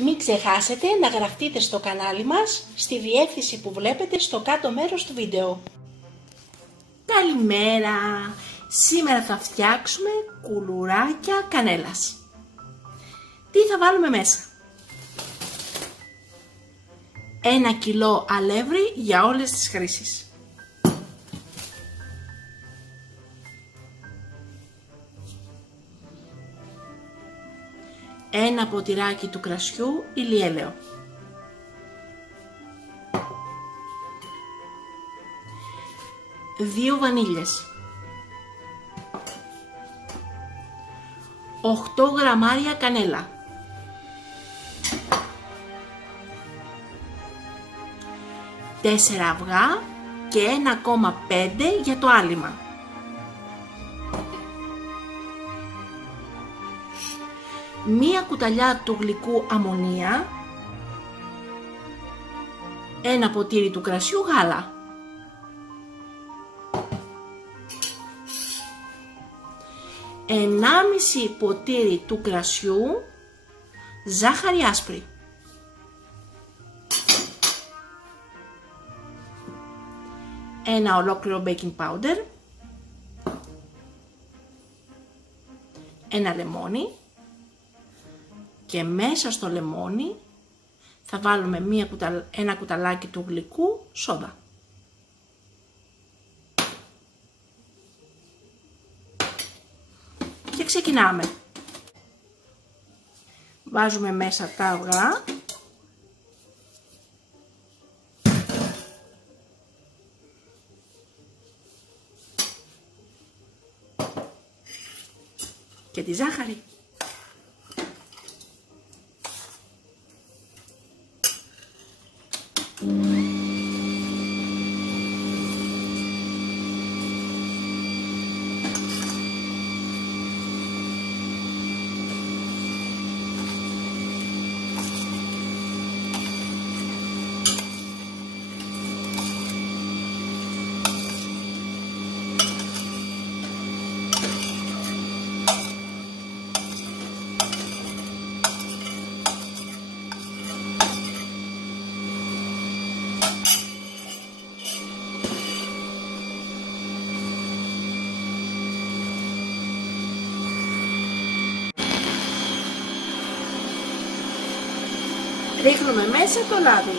Μην ξεχάσετε να γραφτείτε στο κανάλι μας στη διεύθυνση που βλέπετε στο κάτω μέρος του βίντεο. Καλημέρα! Σήμερα θα φτιάξουμε κουλουράκια κανέλας. Τι θα βάλουμε μέσα? 1 κιλό αλεύρι για όλες τις χρήσεις. Ένα ποτηράκι του κρασιού ηλιέλαιο. Δύο βανίλιες. 8 γραμμάρια κανέλα. 4 αυγά και 1,5 για το άλυμα. Μία κουταλιά του γλυκού αμμονία, ένα ποτήρι του κρασιού γάλα, ενάμιση ποτήρι του κρασιού ζάχαρη άσπρη, ένα ολόκληρο baking powder, ένα λεμόνι και μέσα στο λεμόνι θα βάλουμε ένα κουταλάκι του γλυκού σόδα. Και ξεκινάμε. Βάζουμε μέσα τα αυγά. Και τη ζάχαρη. Ρίχνουμε μέσα το λάδι.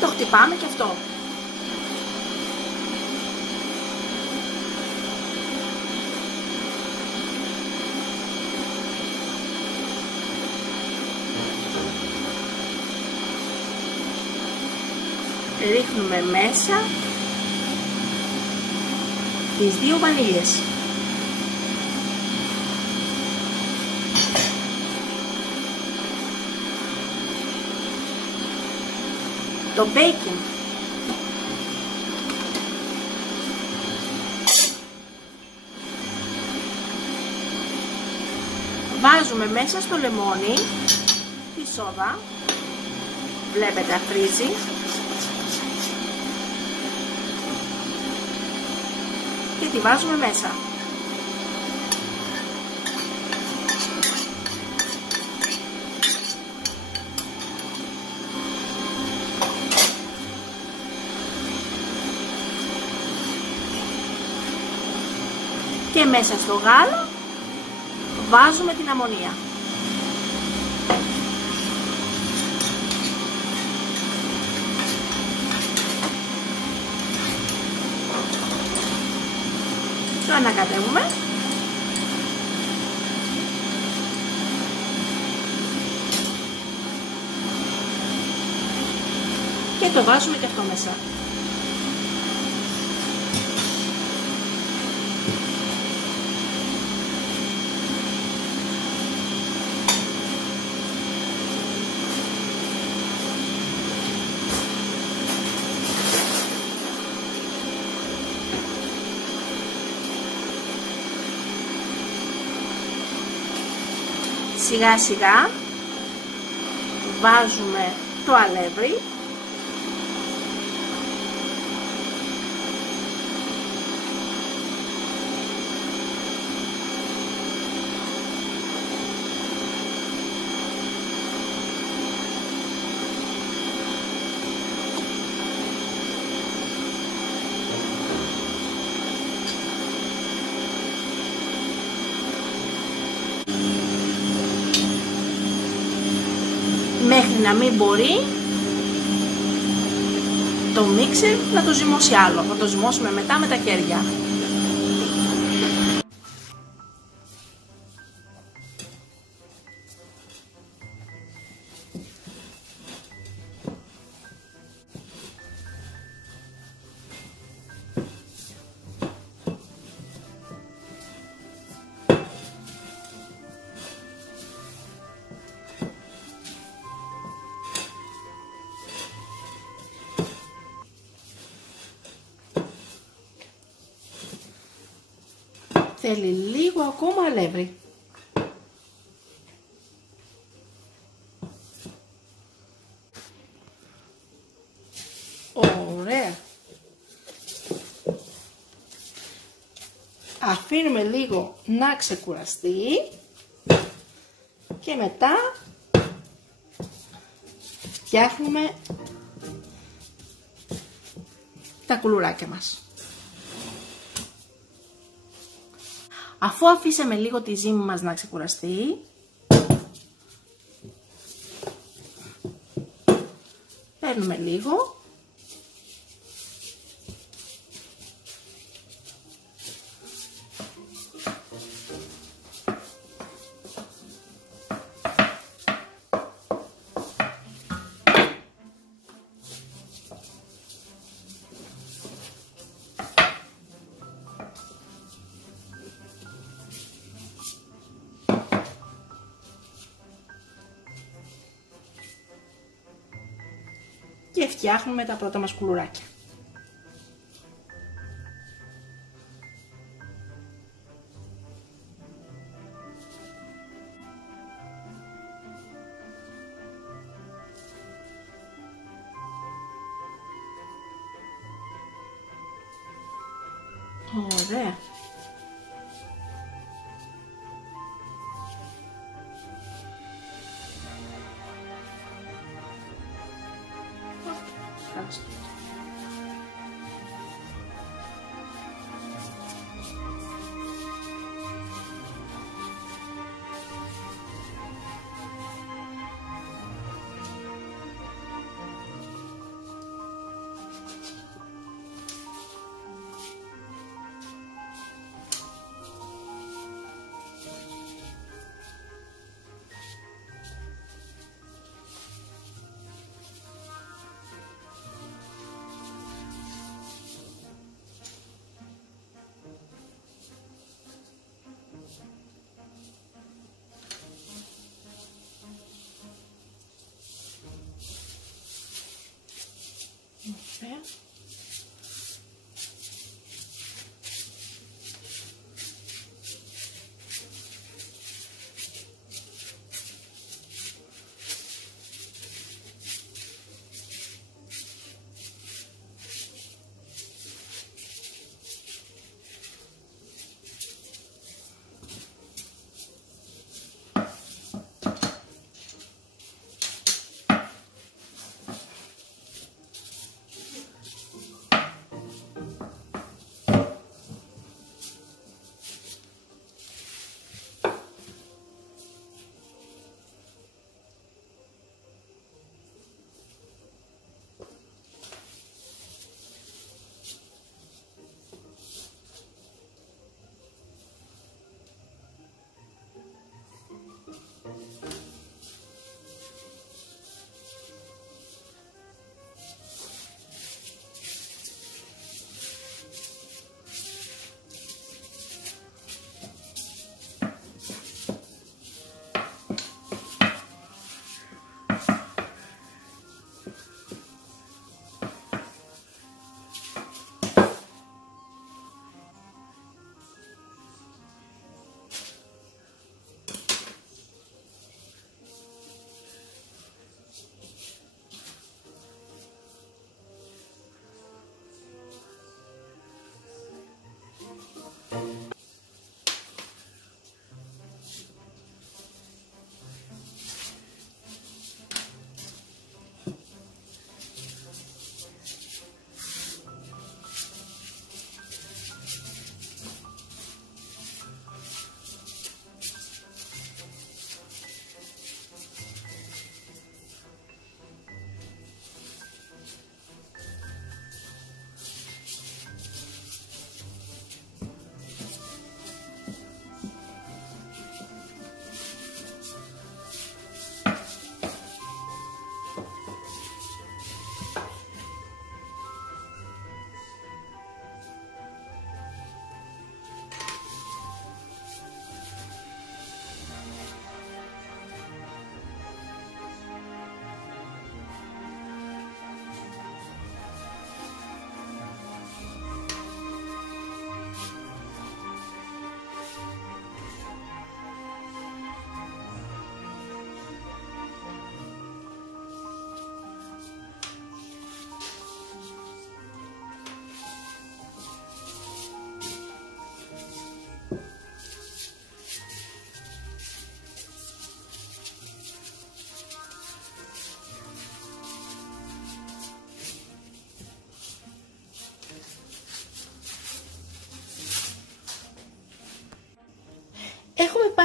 Το χτυπάμε και αυτό. Ρίχνουμε μέσα τις 2 βανίλιες. Το bacon. Βάζουμε μέσα στο λεμόνι τη σόδα. Βλέπετε αφρίζει. Και τη βάζουμε μέσα. Και μέσα στο γάλα βάζουμε την αμμονία. Το ανακατεύουμε και το βάζουμε και αυτό μέσα. Σιγά σιγά βάζουμε το αλεύρι να μην μπορεί το μίξερ να το ζυμώσει άλλο. Θα το ζυμώσουμε μετά με τα χέρια. Θέλει λίγο ακόμα αλεύρι. Ωραία. Αφήνουμε λίγο να ξεκουραστεί και μετά φτιάχνουμε τα κουλουράκια μας. Αφού αφήσαμε λίγο τη ζύμη μας να ξεκουραστεί, παίρνουμε λίγο και φτιάχνουμε τα πρώτα μας κουλουράκια. Ωραία.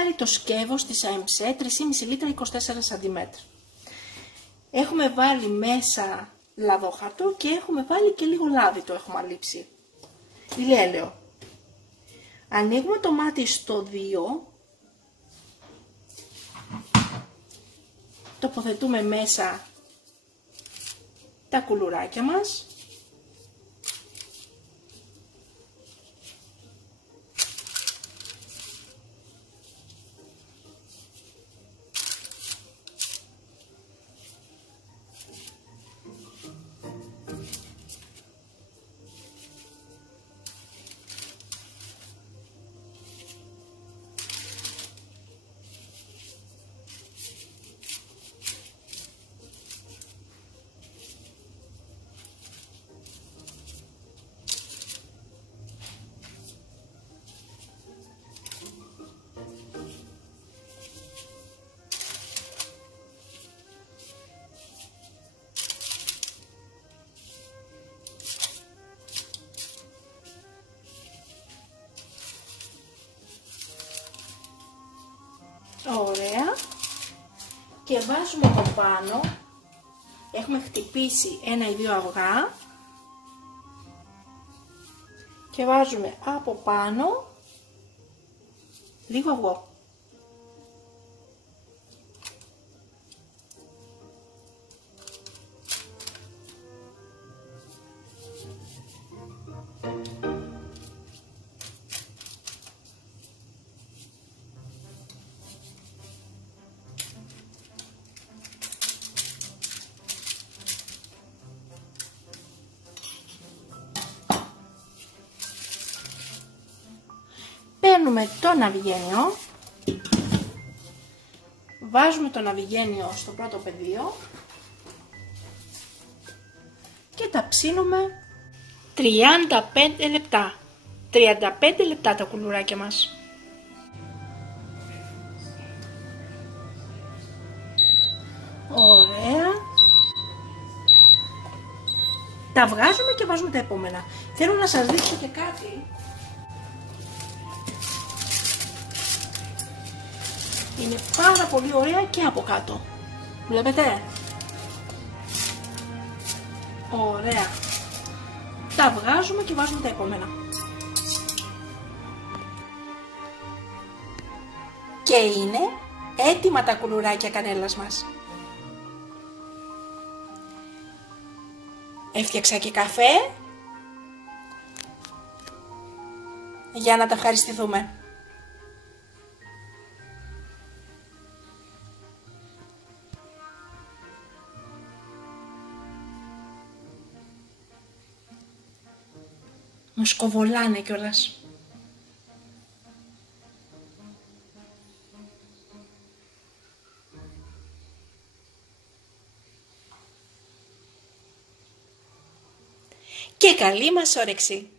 πάρει το σκεύος της AMC 3,5 λίτρα 24 cm. Έχουμε βάλει μέσα λαδόχαρτο και έχουμε βάλει και λίγο λάδι, το έχουμε αλείψει. Ηλιέλαιο. Ανοίγουμε το μάτι στο 2. Τοποθετούμε μέσα τα κουλουράκια μας. Ωραία. Και βάζουμε από πάνω, έχουμε χτυπήσει 1 ή 2 αυγά και βάζουμε από πάνω λίγο αυγό. Παίρνουμε το ναυγένιο, βάζουμε το ναυγένιο στο πρώτο πεδίο και τα ψήνουμε 35 λεπτά. 35 λεπτά τα κουλουράκια μας. Ωραία. Τα βγάζουμε και βάζουμε τα επόμενα. Θέλω να σας δείξω και κάτι. Είναι πάρα πολύ ωραία και από κάτω. Βλέπετε. Ωραία. Τα βγάζουμε και βάζουμε τα επόμενα. Και είναι έτοιμα τα κουλουράκια κανέλας μας. Έφτιαξα και καφέ για να τα ευχαριστηθούμε. Μου σκοβολάνε κιόλας. Και καλή μας όρεξη!